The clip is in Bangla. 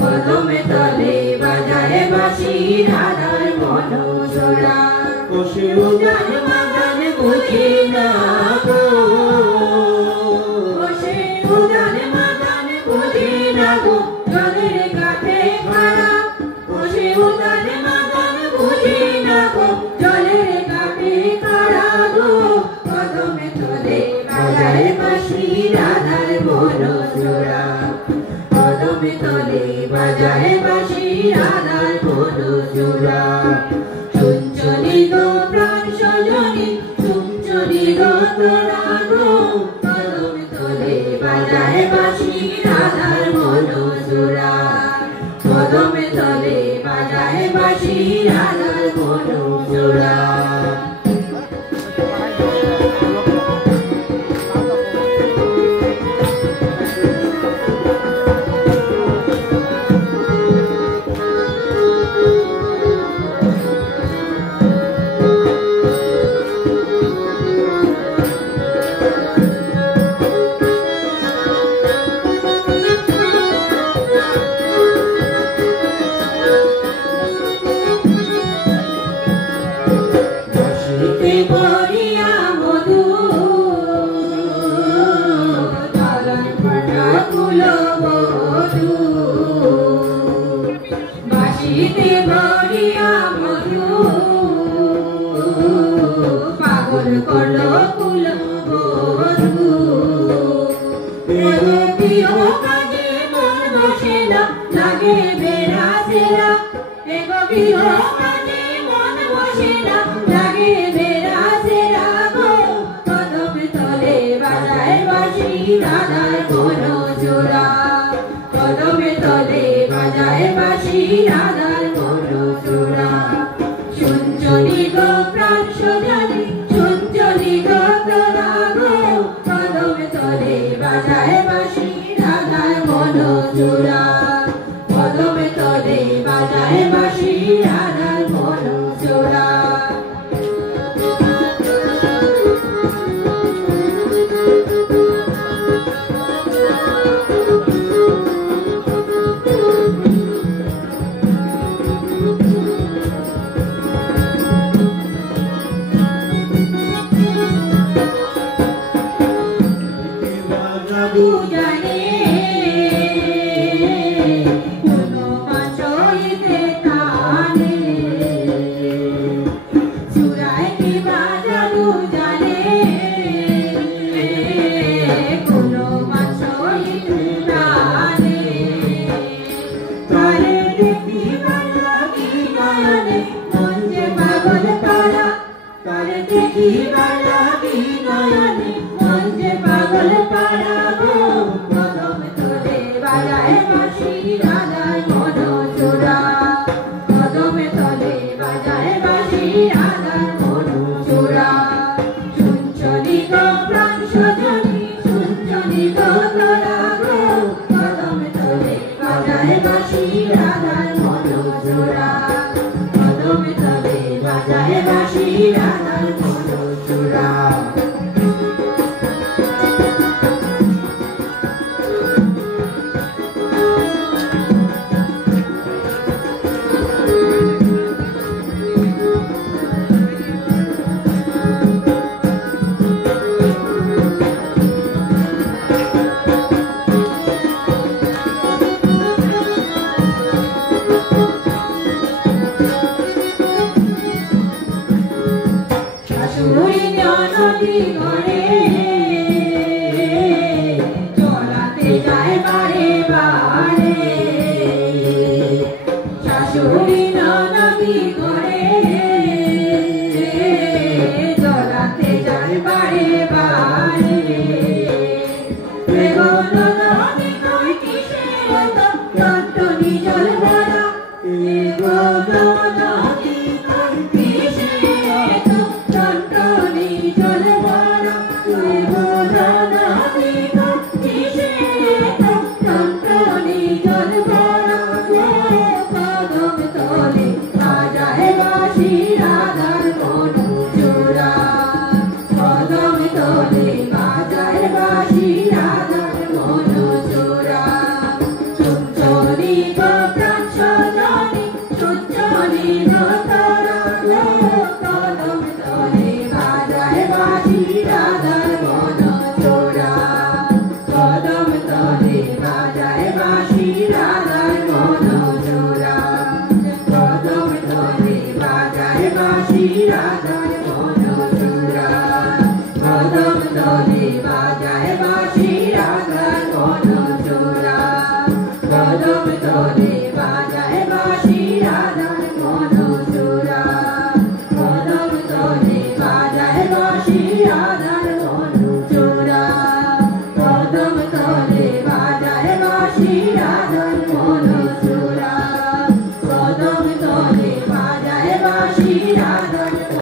কদমে তলে বাজায় বাঁশি রাধার মনোজোড়া বসে উদার বাগানে বুঝি না গো বসে উদার বাগানে বুঝি না গো জলের কাছে খাড়া বসে উদার বাগানে বুঝি না গো জলের কাছে খাড়া গো কদমে তলে বাজায় বাঁশি রাধার মনোজোড়া কদমে তলে বাজায় বাঁশি রাধার মনোজোড়া চঞ্চলী গো প্রাণ সজনী চঞ্চলী গো তোরা গো কদমে তলে বাজায় বাঁশি রাধার মনোজোড়া কদমে তলে বাজায় বাঁশি রাধার মনোজোড়া কদমে তলে বাজায় বাঁশি রাধার মনোজোড়া চঞ্চলী গো প্রাণ সজনী চঞ্চলী গো তোরা গো কদমে তলে বাজায় বাঁশি রাধার মনোজোড়া কদমে তলে বাজায় বাঁশি রাধার মনোজোড়া জল ভরা বাজায় বাঁশি রাধার মন চোরা কদম তলে